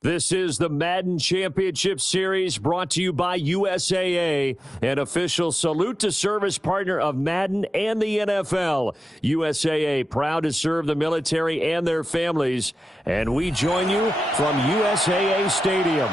This is the Madden Championship Series brought to you by USAA, an official salute to service partner of Madden and the NFL. USAA, proud to serve the military and their families. And we join you from USAA Stadium.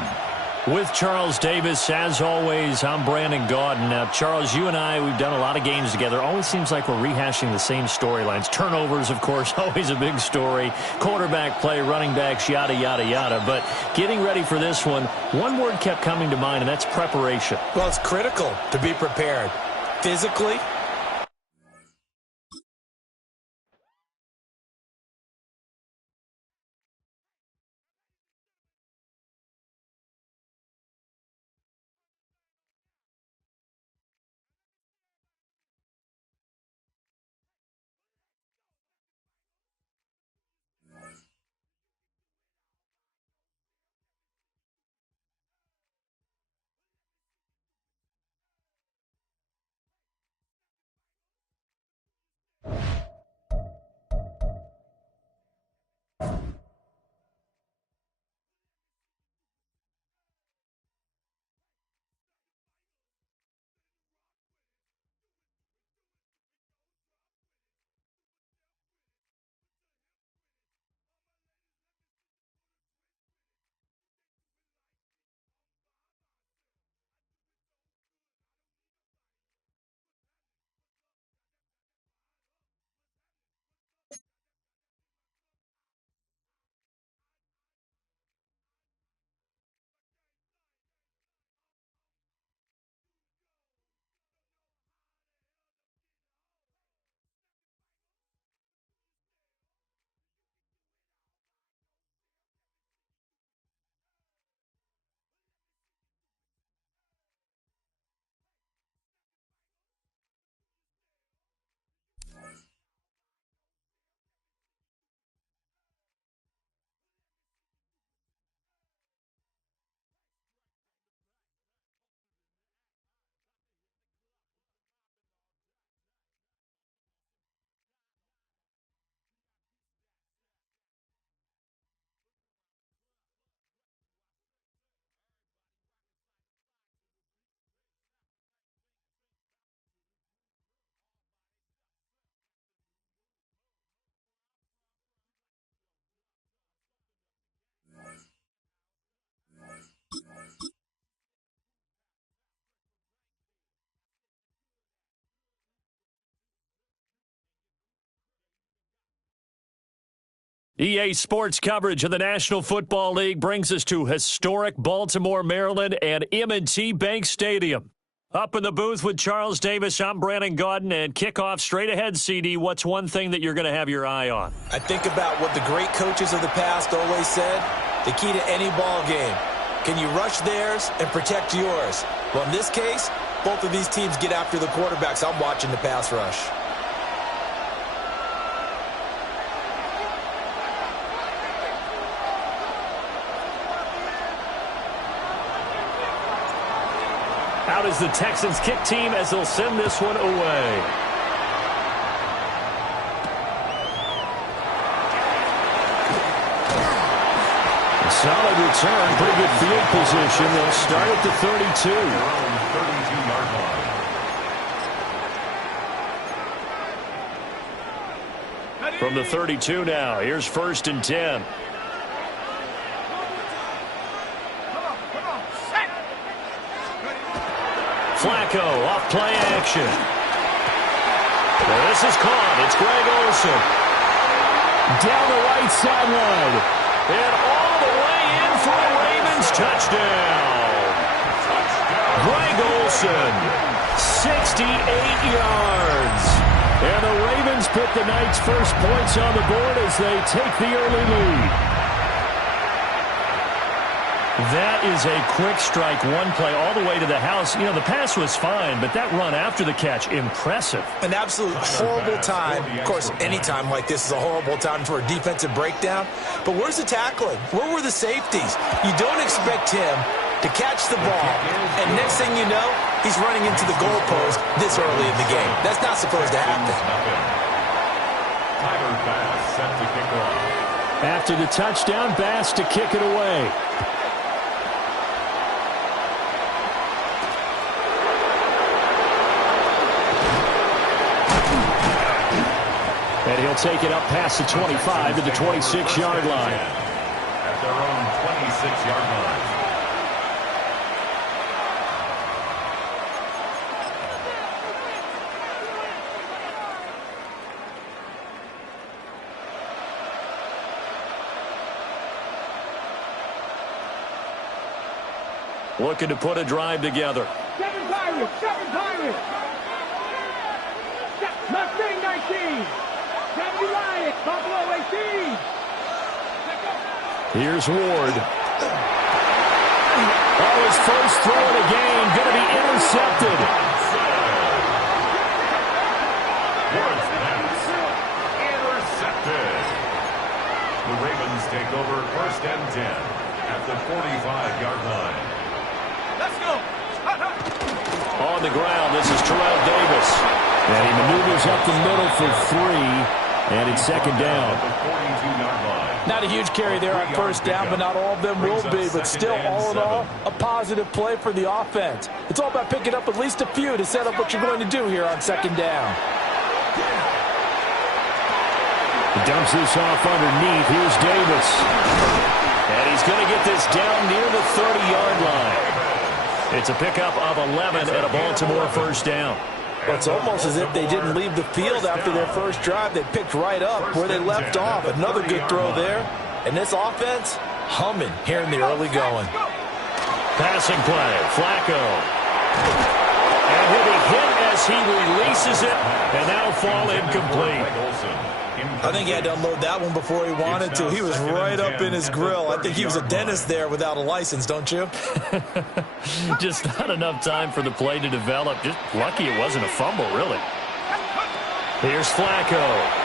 With Charles Davis, as always, I'm Brandon Gaudin. Now, Charles, you and I, we've done a lot of games together. Always seems like we're rehashing the same storylines. Turnovers, of course, always a big story. Quarterback play, running backs, yada, yada, yada. But getting ready for this one word kept coming to mind, and that's preparation. Well, it's critical to be prepared physically. EA Sports coverage of the National Football League brings us to historic Baltimore, Maryland, and M&T Bank Stadium. Up in the booth with Charles Davis, I'm Brandon Gaudin, and kickoff straight ahead, CD. What's one thing that you're going to have your eye on? I think about what the great coaches of the past always said. The key to any ball game. Can you rush theirs and protect yours? Well, in this case, both of these teams get after the quarterbacks. I'm watching the pass rush. Out is the Texans kick team as they'll send this one away. A solid return, pretty good field position. They'll start at the 32. From the 32 now, here's 1st and 10. Flacco off play action. Well, this is caught. It's Greg Olsen. Down the right sideline. And all the way in for a Ravens touchdown. Greg Olsen, 68 yards. And the Ravens put the Knights' first points on the board as they take the early lead. That is a quick strike, one play all the way to the house. You know, the pass was fine, but that run after the catch, impressive. An absolute horrible time. Of course, any time like this is a horrible time for a defensive breakdown. But where's the tackling? Where were the safeties? You don't expect him to catch the ball, and next thing you know, he's running into the goalpost this early in the game. That's not supposed to happen. Tyler Bass set to kick off. After the touchdown, Bass to kick it away. And he'll take it up past the 25 to the 26-yard line. At their own 26-yard line. Looking to put a drive together. Seven Pirates. Mustang 19. 70 Lions. Buffalo 18. Here's Ward. Oh, his first throw of the game going to be intercepted. Intercepted. The Ravens take over 1st and 10 at the 45-yard line. Let's go. On the ground, this is Terrell Davis. And he maneuvers up the middle for 3, and it's 2nd down. At the 42-yard line. Not a huge carry there on 1st down, but not all of them will be. But still, all in all, a positive play for the offense. It's all about picking up at least a few to set up what you're going to do here on 2nd down. He dumps this off underneath. Here's Davis. And he's going to get this down near the 30-yard line. It's a pickup of 11 at a Baltimore 1st down. It's almost as if they didn't leave the field after their first drive. They picked right up where they left off. Another good throw there. And this offense, humming here in the early going. Passing play, Flacco. And he'll be hit as he releases it, and that'll fall incomplete. I think he had to unload that one before he wanted to. He was right up in his grill. I think he was a dentist there without a license, don't you? Just not enough time for the play to develop. Just lucky it wasn't a fumble, really. Here's Flacco.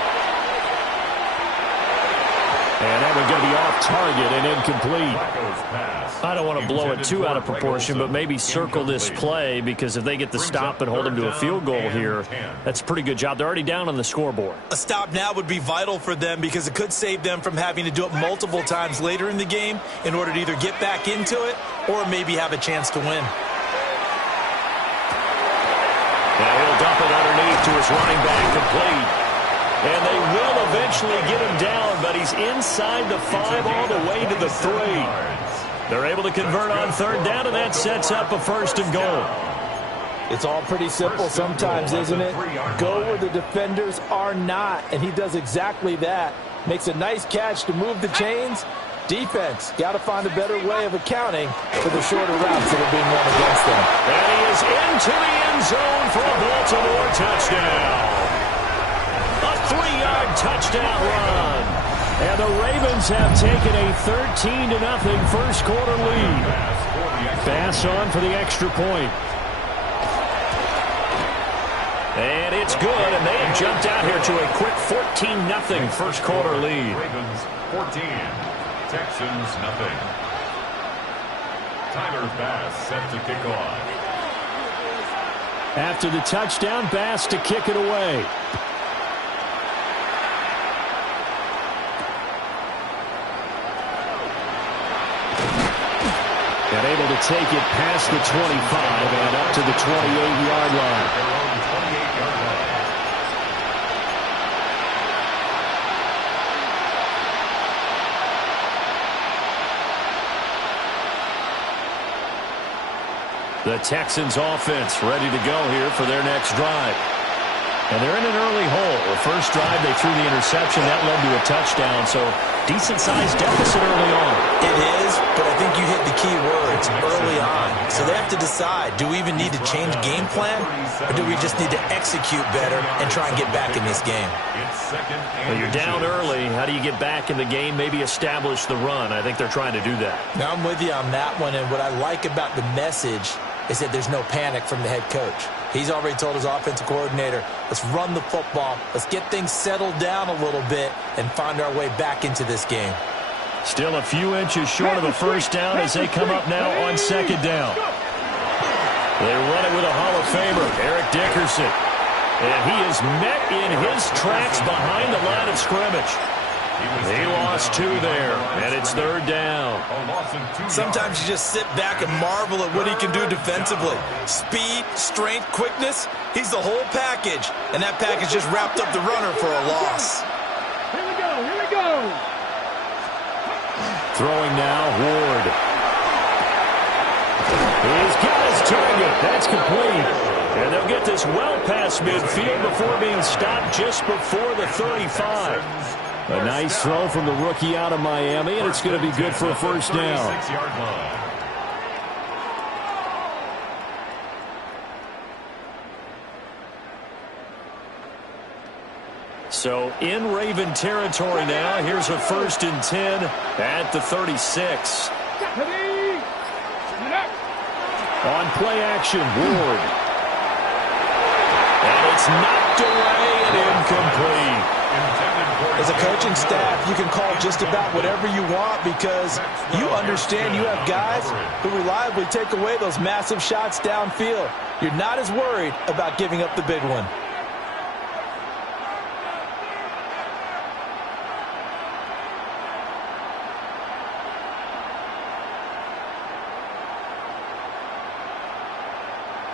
And that one's going to be off target and incomplete. I don't want to blow it too out of proportion, but maybe circle this play, because if they get the stop and hold them to a field goal here, that's a pretty good job. They're already down on the scoreboard. A stop now would be vital for them, because it could save them from having to do it multiple times later in the game in order to either get back into it or maybe have a chance to win. Now he'll dump it underneath to his running back, complete. And they will eventually get him down, but he's inside the 5 all the way to the 3. They're able to convert on 3rd down, and that sets up a 1st and goal. It's all pretty simple sometimes, isn't it? Go where the defenders are not, and he does exactly that. Makes a nice catch to move the chains. Defense, got to find a better way of accounting for the shorter routes that are being run against them. And he is into the end zone for a Baltimore touchdown. A 3-yard touchdown run. And the Ravens have taken a 13-0 first quarter lead. Bass on for the extra point. And it's good, and they have jumped out here to a quick 14-0 first quarter lead. Ravens 14, Texans nothing. Tyler Bass set to kick off. After the touchdown, Bass to kick it away. And able to take it past the 25 and up to the 28-yard line. The Texans offense ready to go here for their next drive. And they're in an early hole. The first drive, they threw the interception. That led to a touchdown, so decent-sized deficit early on. It is, but I think you hit the key words, early on. So they have to decide, do we even need to change game plan, or do we just need to execute better and try and get back in this game? Well, you're down early. How do you get back in the game? Maybe establish the run. I think they're trying to do that. Now, I'm with you on that one, and what I like about the message is that there's no panic from the head coach. He's already told his offensive coordinator, let's run the football, let's get things settled down a little bit and find our way back into this game. Still a few inches short of a first down as they come up now on 2nd down. They run it with a Hall of Famer, Eric Dickerson. And he is met in his tracks behind the line of scrimmage. He lost 2 there, and it's 3rd down. Sometimes you just sit back and marvel at what he can do defensively. Speed, strength, quickness, he's the whole package. And that package just wrapped up the runner for a loss. Here we go, here we go. Throwing now, Ward. He's got his target. That's complete. And they'll get this well past midfield before being stopped just before the 35. A nice throw from the rookie out of Miami, and it's going to be good for a first down. So in Raven territory now. Here's a 1st and 10 at the 36. On play action, Ward. And it's knocked away and incomplete. As a coaching staff, you can call just about whatever you want because you understand you have guys who reliably take away those massive shots downfield. You're not as worried about giving up the big one.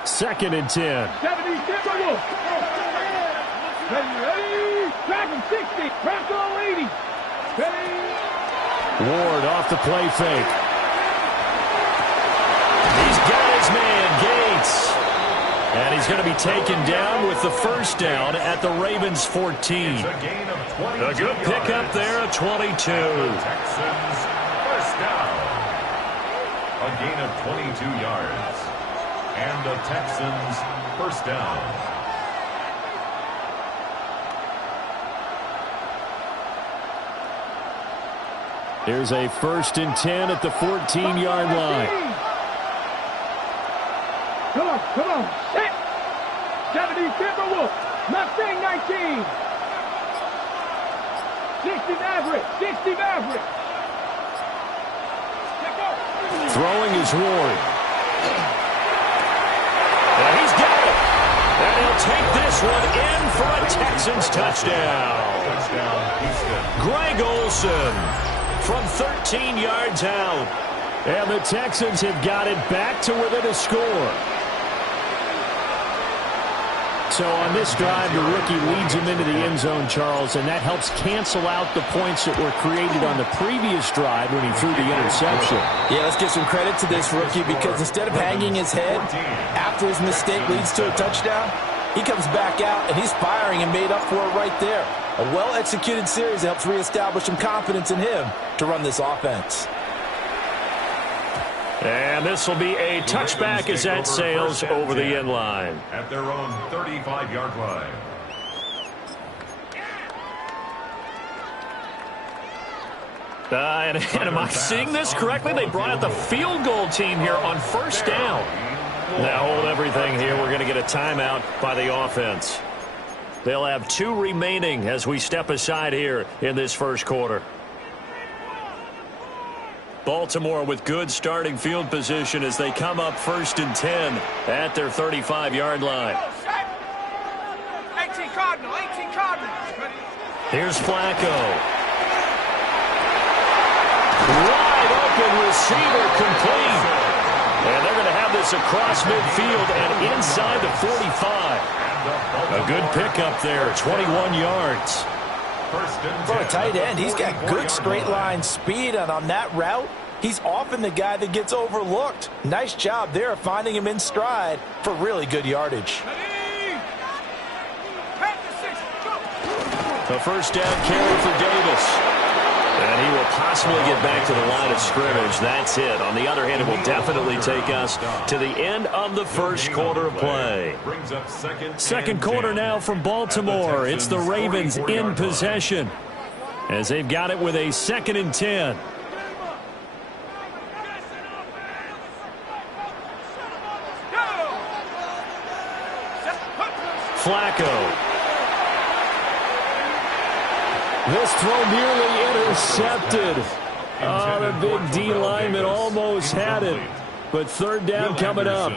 Second and 10. 70, ready, track him 60, track all 80. Ready. Ward off the play fake. He's got his man, Gates. And he's going to be taken down with the first down at the Ravens 14. A good pickup there at 22. Texans first down. A gain of 22 yards. And the Texans first down. Here's a 1st and 10 at the 14-yard line. Come on, set. 70 Timberwolf, Mustang 19. 60 Maverick, 60 Maverick. Throwing is Ward. And he's got it. And he'll take this one in for a Texans touchdown. Greg Olsen from 13 yards out. And the Texans have got it back to within a score. So on this drive, the rookie leads him into the end zone, Charles, and that helps cancel out the points that were created on the previous drive when he threw the interception. Yeah, let's give some credit to this rookie because instead of hanging his head after his mistake leads to a touchdown, he comes back out and he's firing and made up for it right there. A well-executed series that helps reestablish some confidence in him to run this offense. And this will be a touchback as that sails over the end line. At their own 35-yard line. And am I seeing this correctly? They brought out the field goal team here on first down. Now hold everything here. We're going to get a timeout by the offense. They'll have 2 remaining as we step aside here in this first quarter. Baltimore with good starting field position as they come up 1st and 10 at their 35-yard line. 18 Cardinal, 18 Cardinal. Here's Flacco. Wide open receiver complete. And they're going to have this across midfield and inside the 45. A good pickup there, 21 yards. For a tight end, he's got good straight line speed, and on that route, he's often the guy that gets overlooked. Nice job there of finding him in stride for really good yardage. A first down carry for Davis. And he will possibly get back to the line of scrimmage. That's it. On the other hand, it will definitely take us to the end of the first quarter of play. Second quarter now from Baltimore. It's the Ravens in possession as they've got it with a 2nd and 10. Flacco. This throw nearly intercepted. Oh, the big D lineman almost had it. But 3rd down coming up.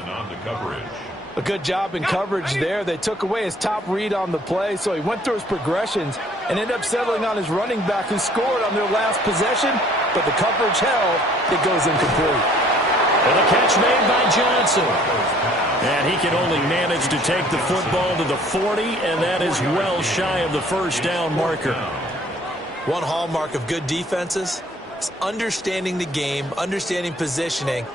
A good job in coverage there. They took away his top read on the play, so he went through his progressions and ended up settling on his running back who scored on their last possession, but the coverage held. It goes incomplete. And a catch made by Johnson. And he can only manage to take the football to the 40, and that is well shy of the first down marker. One hallmark of good defenses is understanding the game, understanding positioning,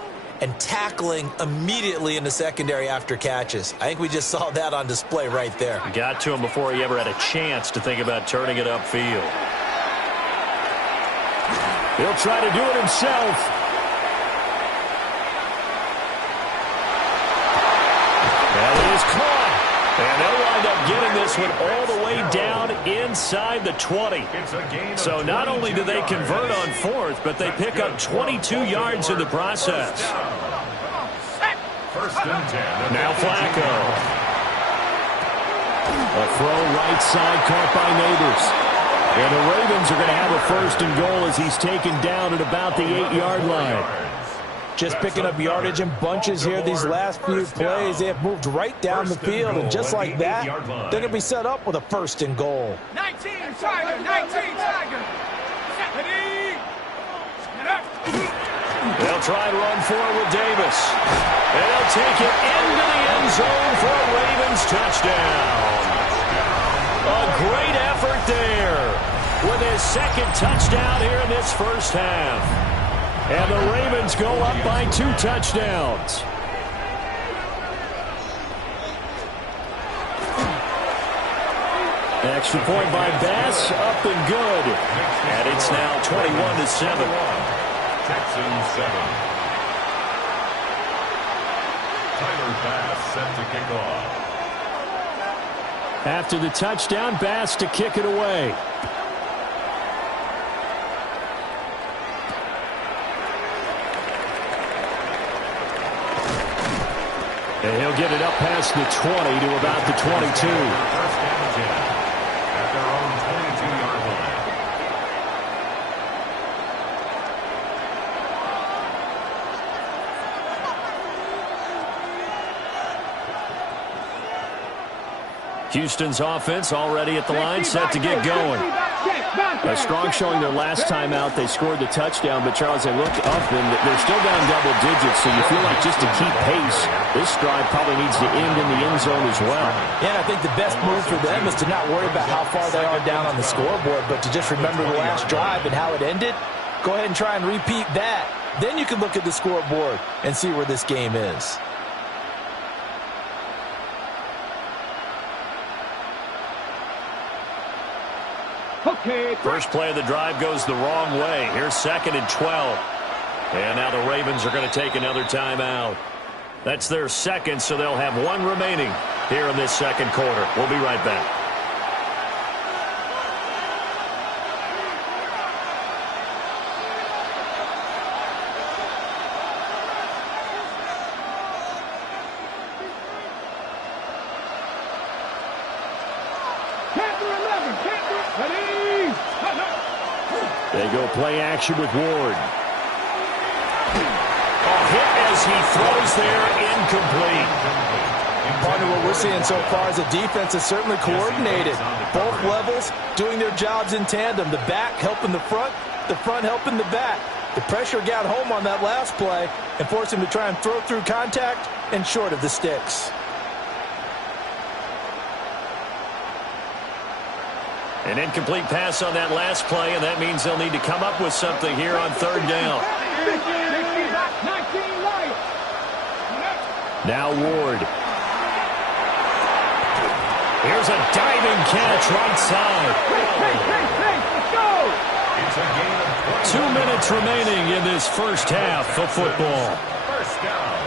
and tackling immediately in the secondary after catches. I think we just saw that on display right there. Got to him before he ever had a chance to think about turning it upfield. He'll try to do it himself. That is caught. And they'll wind up getting this one all the way down inside the 20. So not only do they convert on fourth, but they pick up 22 yards in the process. First and 10. Now Flacco. A throw right side caught by Neighbors. And the Ravens are going to have a first and goal as he's taken down at about the 8-yard line. Just picking up yardage in bunches here these last few plays. They have moved right down the field, and just like that, they're going to be set up with a first and goal. 19 Tiger, 19 Tiger. They'll try to run for it with Davis. And they'll take it into the end zone for a Ravens touchdown. A great effort there with his second touchdown here in this first half. And the Ravens go up by 2 touchdowns. Extra point by Bass, up and good. And it's now 21-7. Texans 7. Tyler Bass set to kick off. After the touchdown, Bass to kick it away. And he'll get it up past the 20 to about the 22. First and 10 at their own 22-yard line. Houston's offense already at the line, set to get going. A strong showing their last time out. They scored the touchdown, but Charles, they looked up and they're still down double digits, so you feel like just to keep pace, this drive probably needs to end in the end zone as well. Yeah, I think the best move for them is to not worry about how far they are down on the scoreboard, but to just remember the last drive and how it ended. Go ahead and try and repeat that. Then you can look at the scoreboard and see where this game is. Okay. First play of the drive goes the wrong way. Here's 2nd and 12. And now the Ravens are going to take another timeout. That's their second, so they'll have 1 remaining here in this second quarter. We'll be right back. They go play action with Ward. A hit as he throws there, incomplete. Partner, what we're seeing so far is the defense is certainly coordinated. Both levels doing their jobs in tandem. The back helping the front helping the back. The pressure got home on that last play and forced him to try and throw through contact and short of the sticks. An incomplete pass on that last play, and that means they'll need to come up with something here on 3rd down. Now Ward. Here's a diving catch right side. It's a gain of 2 minutes remaining in this first half of football. First down.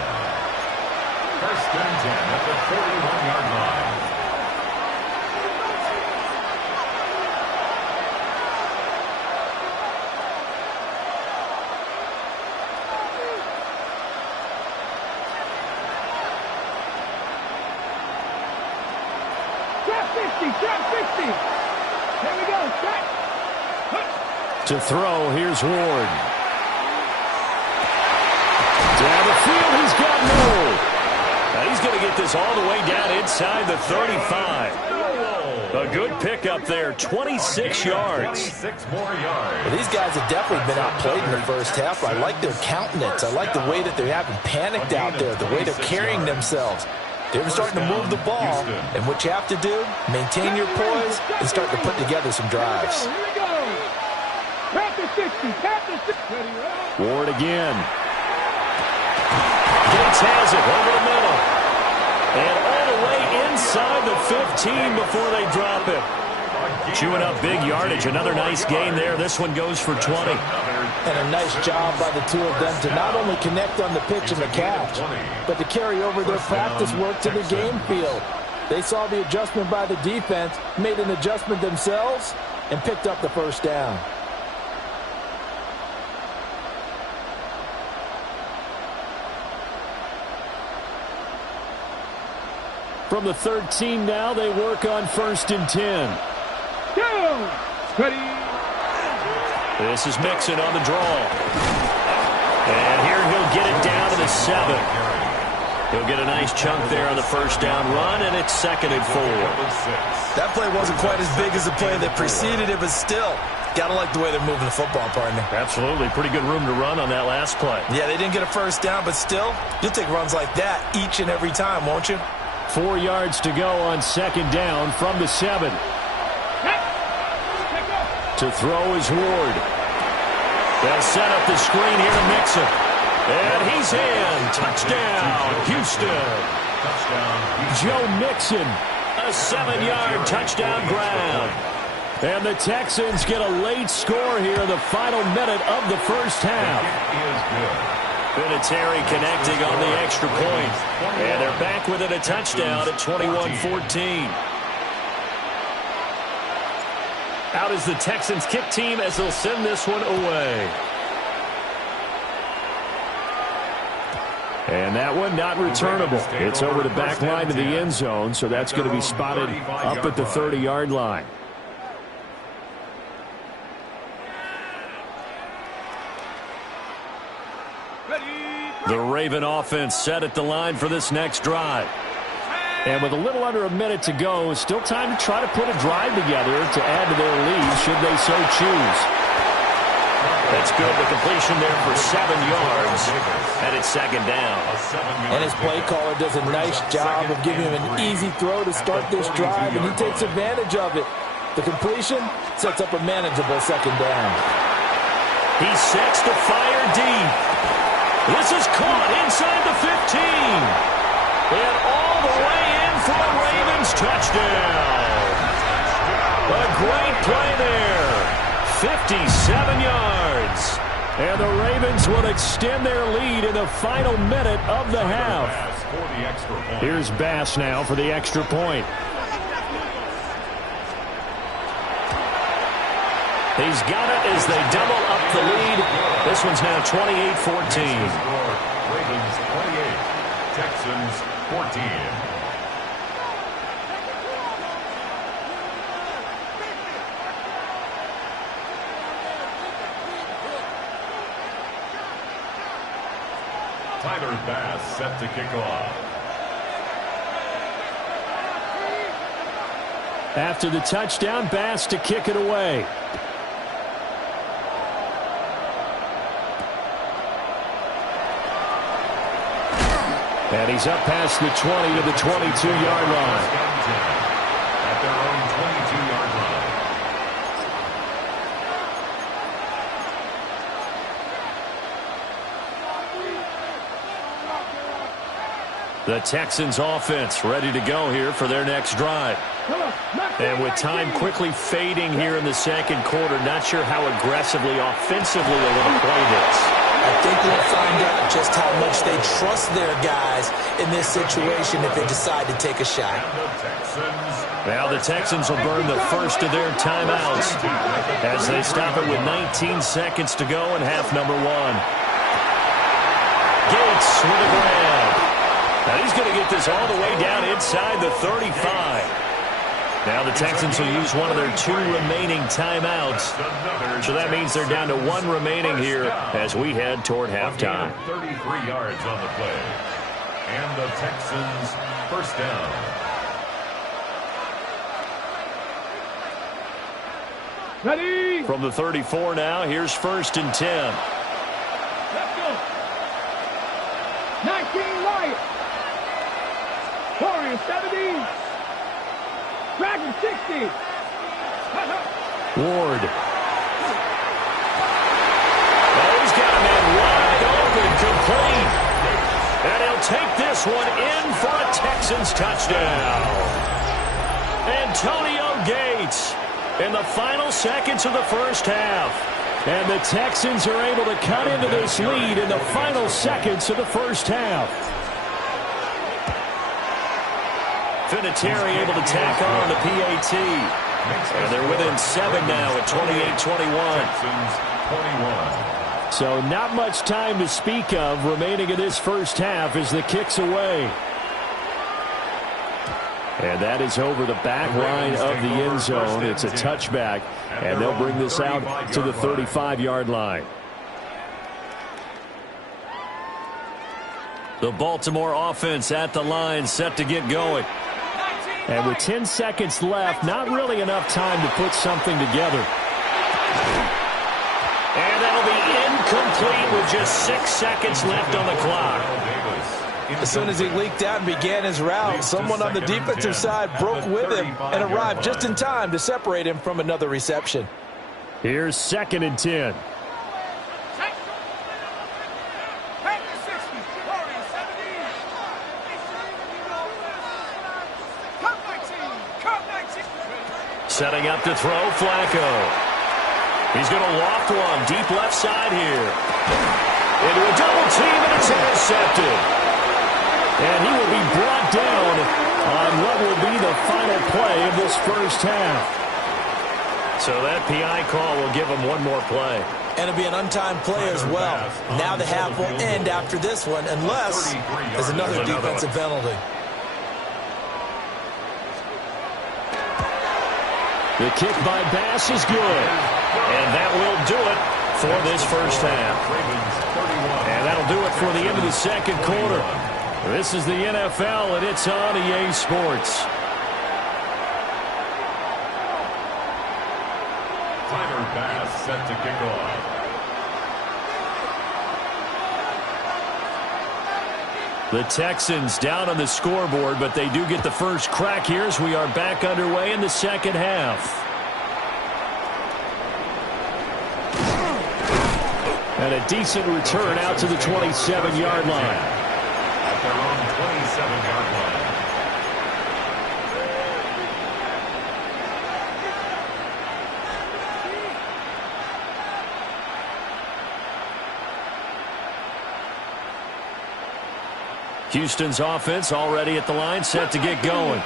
First and 10 at the 41-yard line. To throw, here's Ward. Down the field, he's got no. He's going to get this all the way down inside the 35. A good pickup there, 26 yards. 6 more yards. Well, these guys have definitely been outplayed in the first half. I like their countenance. I like the way that they haven't panicked out there, the way they're carrying themselves. They're starting to move the ball, and what you have to do, maintain your poise and start to put together some drives. Ward again. Gates has it over the middle. And all the way inside the 15 before they drop it. Chewing up big yardage. Another nice gain there. This one goes for 20. And a nice job by the two of them to not only connect on the pitch and the catch, but to carry over their practice work to the game field. They saw the adjustment by the defense, made an adjustment themselves, and picked up the first down. From the 13 now, they work on 1st and 10. Go! Ready? This is Mixon on the draw. And here he'll get it down to the 7. He'll get a nice chunk there on the first down run, and it's 2nd and 4. That play wasn't quite as big as the play that preceded it, but still, gotta like the way they're moving the football, partner. Absolutely. Pretty good room to run on that last play. Yeah, they didn't get a first down, but still, you'll take runs like that each and every time, won't you? 4 yards to go on 2nd down from the 7. To throw is Ward. They'll set up the screen here to Mixon. And he's in. Touchdown, Houston. Joe Mixon, a 7-yard touchdown grab. And the Texans get a late score here in the final minute of the first half. Vinatieri connecting on the extra point. And they're back within a touchdown at 21-14. Out is the Texans kick team as they'll send this one away. And that one not returnable. It's over the back line to the end zone, so that's going to be spotted up at the 30-yard line. The Raven offense set at the line for this next drive. And with a little under a minute to go, still time to try to put a drive together to add to their lead should they so choose. That's good. The completion there for 7 yards. And it's 2nd down. And his play caller does a nice job of giving him an easy throw to start this drive, and he takes advantage of it. The completion sets up a manageable 2nd down. He sets to fire deep. This is caught inside the 15. And all the way in for a Ravens touchdown. A great play there. 57 yards. And the Ravens will extend their lead in the final minute of the half. Here's Bass now for the extra point. He's got it as they double up the lead. This one's now 28-14. Ravens 28, Texans 14. Tyler Bass set to kick off. After the touchdown, Bass to kick it away. And he's up past the 20 to the 22-yard line. At their own 22-yard line. The Texans offense ready to go here for their next drive. And with time quickly fading here in the second quarter, not sure how aggressively, offensively they want to play this. I think we'll find out just how much they trust their guys in this situation if they decide to take a shot. Now the Texans will burn the first of their timeouts as they stop it with 19 seconds to go in half number 1. Gates with a grab. Now he's going to get this all the way down inside the 35. Now the Texans will use one of their 2 remaining timeouts. So that means they're down to 1 remaining here as we head toward halftime. 33 yards on the play. And the Texans first down. Ready. From the 34 now, here's 1st and 10. Let's go. 19 right. Warriors 70. Dragon 60. Ward. Oh, he's got a man wide open, complete. And he'll take this one in for a Texans touchdown. Antonio Gates in the final seconds of the first half. And the Texans are able to cut into this lead in the final seconds of the first half. Vinatieri able to tack on the PAT. And they're within 7 now at 28-21. So not much time to speak of remaining in this first half as the kick's away. And that is over the back line of the end zone. It's a touchback, and they'll bring this out to the 35-yard line. The Baltimore offense at the line, set to get going. And with 10 seconds left, not really enough time to put something together. And that'll be incomplete with just 6 seconds left on the clock. As soon as he leaked out and began his route, someone on the defensive side broke with him and arrived just in time to separate him from another reception. Here's 2nd and 10. Setting up to throw, Flacco. He's going to loft one deep left side here. Into a double team, and it's intercepted. And he will be brought down on what will be the final play of this first half. So that PI call will give him one more play. And it'll be an untimed play as well. Now the half will end after this one, unless there's another defensive penalty. The kick by Bass is good. And that will do it for this first half. And that'll do it for the end of the second quarter. This is the NFL, and it's on EA Sports. Tyler Bass set to kick off. The Texans down on the scoreboard, but they do get the first crack here as we are back underway in the second half. And a decent return out to the 27-yard line. At their own 27-yard line. Houston's offense already at the line, set to get going.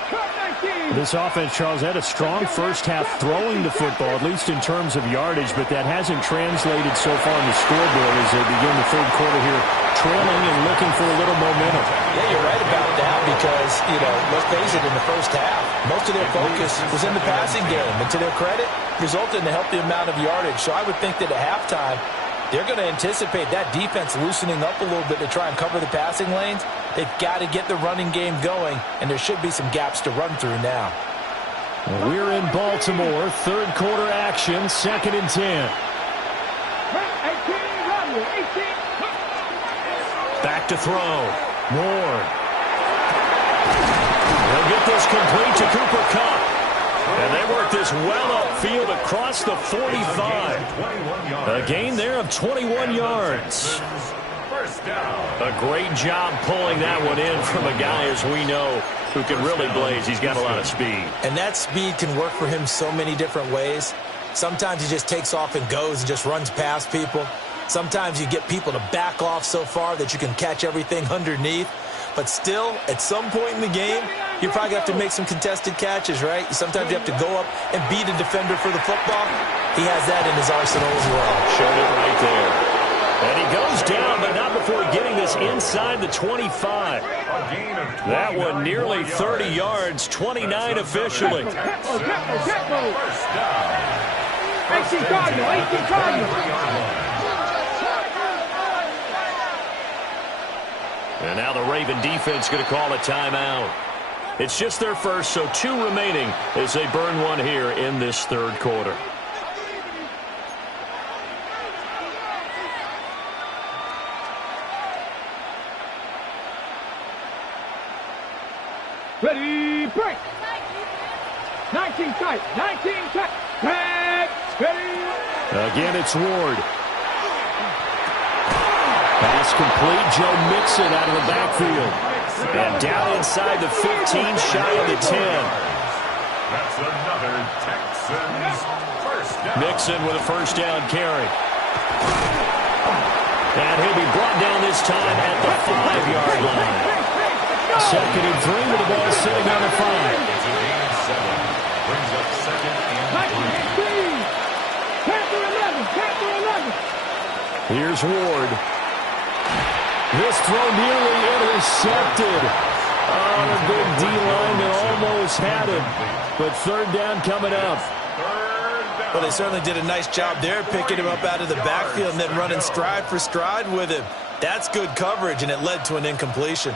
This offense, Charles, had a strong first half throwing the football, at least in terms of yardage, but that hasn't translated so far on the scoreboard as they begin the third quarter here, trailing and looking for a little momentum. Yeah, you're right about that because, let's face it, in the first half, most of their focus was in the passing game. And to their credit, resulted in a healthy amount of yardage. So I would think that at halftime, they're going to anticipate that defense loosening up a little bit to try and cover the passing lanes. They've got to get the running game going, and there should be some gaps to run through now. We're in Baltimore, third quarter action, 2nd and 10. Back to throw. Ward. They'll get this complete to Cooper Kupp. And they work this well upfield across the 45. A gain there of 21 yards. A great job pulling that one in from a guy, as we know, who can really blaze. He's got a lot of speed. And that speed can work for him so many different ways. Sometimes he just takes off and goes and just runs past people. Sometimes you get people to back off so far that you can catch everything underneath. But still, at some point in the game, you probably have to make some contested catches, right? Sometimes you have to go up and beat a defender for the football. He has that in his arsenal as well. Showed it right there. And he goes down, but not before getting this inside the 25. That one nearly 30 yards, 29 officially. 18 Cardinal. And now the Raven defense going to call a timeout. It's just their first, so 2 remaining as they burn one here in this third quarter. Ready, break. 19 tight, 19 tight. Tag, ready. Again, it's Ward. Pass complete. Joe Mixon out of the backfield. And down inside the 15, shy of the 10. That's another Texans first down. Mixon with a first down carry. And he'll be brought down this time at the 5-yard line. 2nd and 3 with the ball sitting on the 5. It's a gain of 7. Brings up 2nd and 3. Panther 11, Panther 11. Here's Ward. This throw nearly intercepted. Oh, the big D-lineman almost had it. But 3rd down coming up. Well, they certainly did a nice job there, picking him up out of the backfield and then running stride for stride with him. That's good coverage, and it led to an incompletion.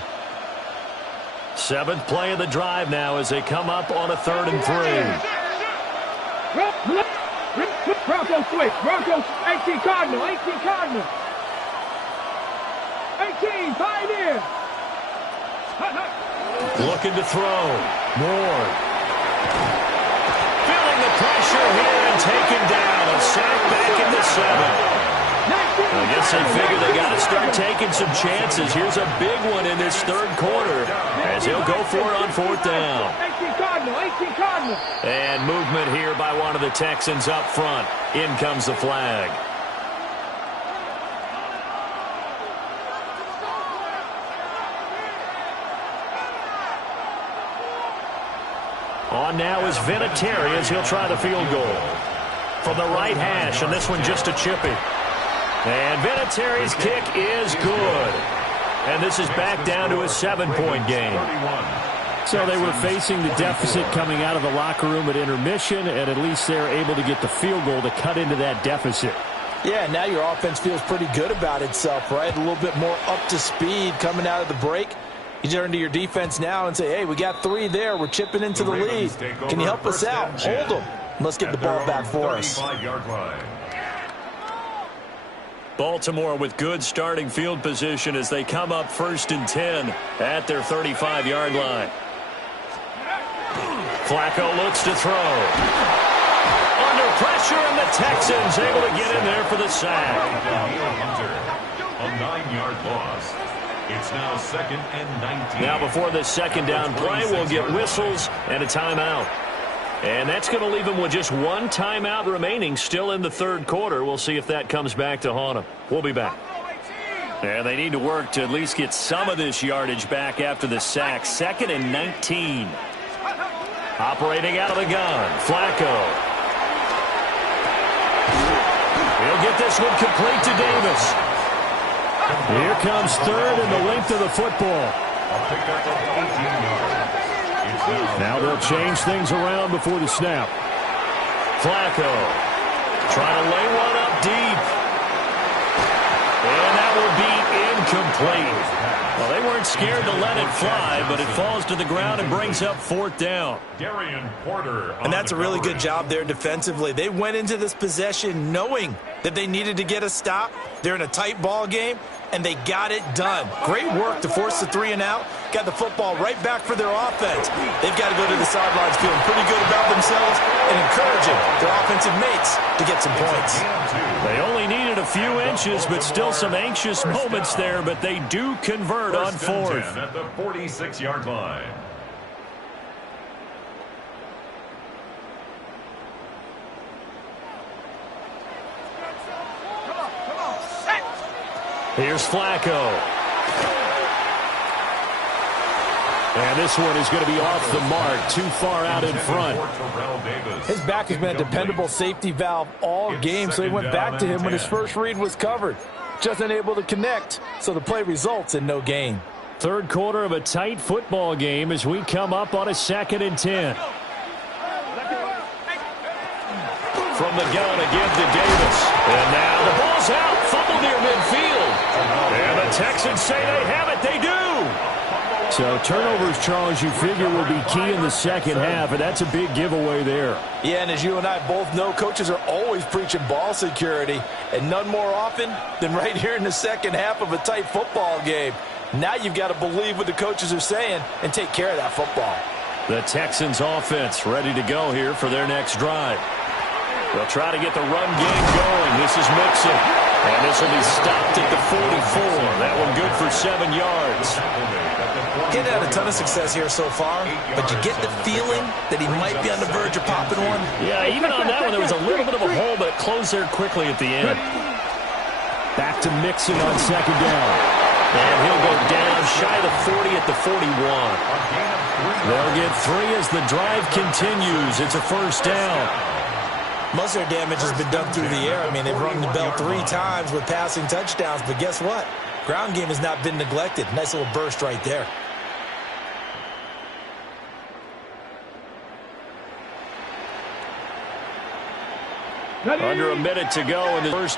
7th play of the drive now as they come up on a 3rd and 3. Bronco switch. Bronco 18 Cardinal. 18 Cardinal. 18 Pioneer. Looking to throw. Ward. Feeling the pressure here and taken down. A sack back at the 7. I guess they figure they got to start taking some chances. Here's a big one in this third quarter as he'll go for it on 4th down. 18 Cardinal. 18 Cardinal. And movement here by one of the Texans up front. In comes the flag. On now is Vinatieri as he'll try the field goal. From the right hash, and this one just a chippy. And Vinatieri's kick is good. And this is back down to a 7-point game. So they were facing the deficit coming out of the locker room at intermission, and at least they're able to get the field goal to cut into that deficit. Yeah, now your offense feels pretty good about itself, right? A little bit more up to speed coming out of the break. You turn to your defense now and say, hey, we got 3 there. We're chipping into the lead. Can you help us out? Hold them. Let's get the ball back for us. Baltimore with good starting field position as they come up 1st and 10 at their 35-yard line. Flacco looks to throw. Under pressure, and the Texans able to get in there for the sack. A 9-yard loss. It's now 2nd and 19. Now before this 2nd down play, we'll get whistles and a timeout. And that's going to leave them with just 1 timeout remaining still in the third quarter. We'll see if that comes back to haunt them. We'll be back. And they need to work to at least get some of this yardage back after the sack. 2nd and 19. Operating out of the gun, Flacco. He'll get this one complete to Davis. Here comes 3rd and the length of the football. A pickup of 18 yards. Now they'll change things around before the snap. Flacco trying to lay one up deep. And that will be incomplete. Well, they weren't scared to let it fly, but it falls to the ground and brings up 4th down. Darian Porter. And that's a really good job there defensively. They went into this possession knowing that they needed to get a stop. They're in a tight ball game, and they got it done. Great work to force the 3 and out. Got the football right back for their offense. They've got to go to the sidelines feeling pretty good about themselves and encouraging their offensive mates to get some points. They only needed a few inches, but still some anxious moments there, but they do convert on 4th. At the 46-yard line. Here's Flacco. And this one is going to be off the mark, too far out in front. His back has been a dependable safety valve all game, so he went back to him when his first read was covered. Just unable to connect, so the play results in no gain. Third quarter of a tight football game as we come up on a 2nd and 10. From the gun again to Davis. And now the ball's out, fumble near midfield. And the Texans say they have it. They do. So turnovers, Charles, you figure will be key in the second half, and that's a big giveaway there. Yeah, and as you and I both know, coaches are always preaching ball security, and none more often than right here in the second half of a tight football game. Now you've got to believe what the coaches are saying and take care of that football. The Texans offense ready to go here for their next drive. They'll try to get the run game going. This is Mixon. And this will be stopped at the 44. That one good for 7 yards. He's had a ton of success here so far, but you get the feeling that he might be on the verge of popping one. Yeah, even on that one, there was a little bit of a hole, but it closed there quickly at the end. Back to Mixon on second down. And he'll go down shy of the 40 at the 41. They'll get 3 as the drive continues. It's a first down. Most of their damage has been done through the air. I mean, they've rung the bell 3 times with passing touchdowns, but guess what? Ground game has not been neglected. Nice little burst right there. Under a minute to go in the first